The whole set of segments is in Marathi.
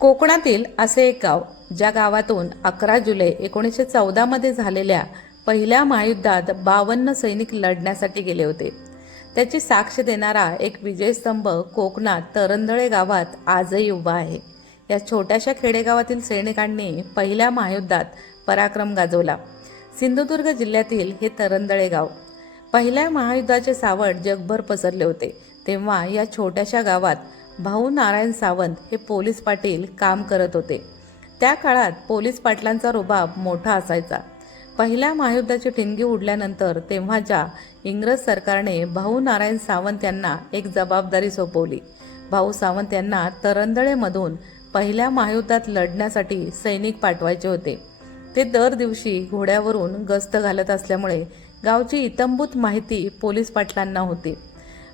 कोकणातील असे एक गाव ज्या गावातून अकरा जुलै एकोणीसशे चौदामध्ये झालेल्या पहिल्या महायुद्धात बावन्न सैनिक लढण्यासाठी गेले होते. त्याची साक्ष देणारा एक विजयस्तंभ कोकणात तरंदळे गावात आजही उभा आहे. या छोट्याशा खेडेगावातील सैनिकांनी पहिल्या महायुद्धात पराक्रम गाजवला. सिंधुदुर्ग जिल्ह्यातील हे तरंदळे गाव. पहिल्या महायुद्धाचे सावट जगभर पसरले होते. तेव्हा या छोट्याशा गावात भाऊ नारायण सावंत हे पोलीस पाटील काम करत होते. त्या काळात पोलीस पाटलांचा रुबाब मोठा असायचा. पहिल्या महायुद्धाची ठिणगी उडल्यानंतर तेव्हाच्या इंग्रज सरकारने भाऊ नारायण सावंत यांना एक जबाबदारी सोपवली. भाऊ सावंत यांना तरंदळेमधून पहिल्या महायुद्धात लढण्यासाठी सैनिक पाठवायचे होते. ते दर दिवशी घोड्यावरून गस्त घालत असल्यामुळे गावची इतंभूत माहिती पोलीस पाटलांना होती.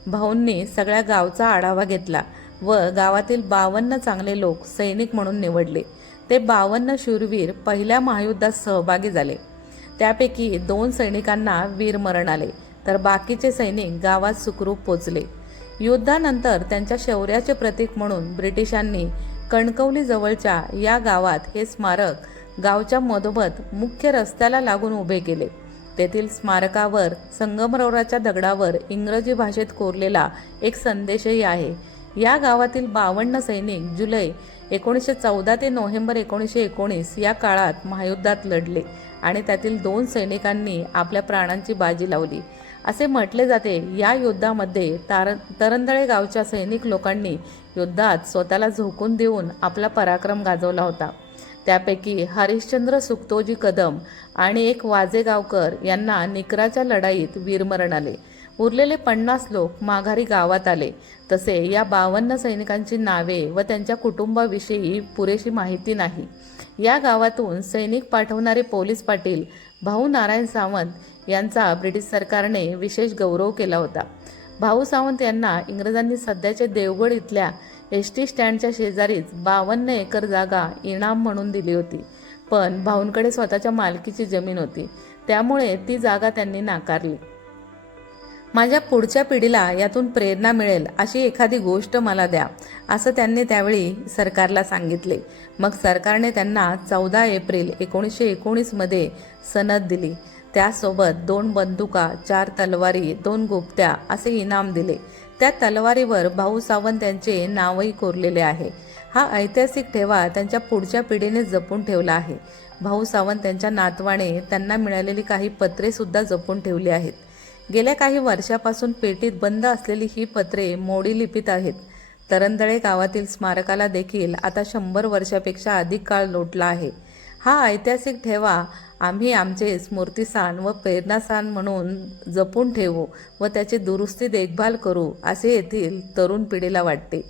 भाऊंनी सगळ्या गावचा आढावा घेतला. व गावातील बावन्न चांगले लोक सैनिक म्हणून निवडले. ते बावन्न शूरवीर पहिल्या महायुद्धात सहभागी झाले. त्यापैकी दोन सैनिकांना वीरमरण आले तर बाकीचे सैनिक गावात सुखरूप पोचले. युद्धानंतर त्यांच्या शौर्याचे प्रतीक म्हणून ब्रिटिशांनी कणकवली जवळच्या या गावात हे स्मारक गावच्या मधोमध मुख्य रस्त्याला लागून उभे केले. तेथील स्मारकावर संगमरवराच्या दगडावर इंग्रजी भाषेत कोरलेला एक संदेशही आहे या गावातील बावन्न सैनिक जुलै एकोणीसशे चौदा ते नोव्हेंबर एकोणीसशे एकोणीस या काळात महायुद्धात लढले आणि त्यातील दोन सैनिकांनी आपल्या प्राणांची बाजी लावली. असे म्हटले जाते या युद्धामध्ये तार तरंदळे गावच्या सैनिक लोकांनी युद्धात स्वतःला झोकून देऊन आपला पराक्रम गाजवला होता. त्यापैकी हरिश्चंद्र सुक्तोजी कदम आणि एक वाजेगावकर यांना निकराच्या लढाईत वीरमरण आले. उरलेले पन्नास लोक माघारी गावात आले. तसे या बावन्न सैनिकांची नावे व त्यांच्या कुटुंबाविषयी पुरेशी माहिती नाही. या गावातून सैनिक पाठवणारे पोलीस पाटील भाऊ नारायण सावंत यांचा ब्रिटिश सरकारने विशेष गौरव केला होता. भाऊ सावंत यांना इंग्रजांनी सध्याच्या देवगड इथल्या एस टी स्टँडच्या शेजारीच बावन्न एकर जागा इनाम म्हणून दिली होती. पण भाऊंकडे स्वतःच्या मालकीची जमीन होती. त्यामुळे ती जागा त्यांनी नाकारली. माझ्या पुढच्या पिढीला यातून प्रेरणा मिळेल अशी एखादी गोष्ट मला द्या असं त्यांनी त्यावेळी सरकारला सांगितले. मग सरकारने त्यांना चौदा एप्रिल एकोणीसशे एकोणीसमध्ये सनद दिली. त्यासोबत दोन बंदुका चार तलवारी दोन गुप्त्या असे इनाम दिले. त्या तलवारीवर भाऊ सावंत यांचे नावही कोरलेले आहे. हा ऐतिहासिक ठेवा त्यांच्या पुढच्या पिढीने जपून ठेवला आहे. भाऊ सावंत त्यांच्या नातवाने त्यांना मिळालेली काही पत्रेसुद्धा जपून ठेवली आहेत. गेल्या काही वर्षापासून पेटीत बंद असलेली ही पत्रे मोडी लिपीत आहेत. तरंदळे गावातील स्मारकाला देखील आता शंभर वर्षापेक्षा अधिक काळ लोटला आहे. हा ऐतिहासिक ठेवा आम्ही आमचे स्मृतिस्थान व प्रेरणासान म्हणून जपून ठेवू व त्याची दुरुस्ती देखभाल करू असे येथील तरुण पिढीला वाटते.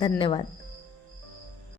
धन्यवाद.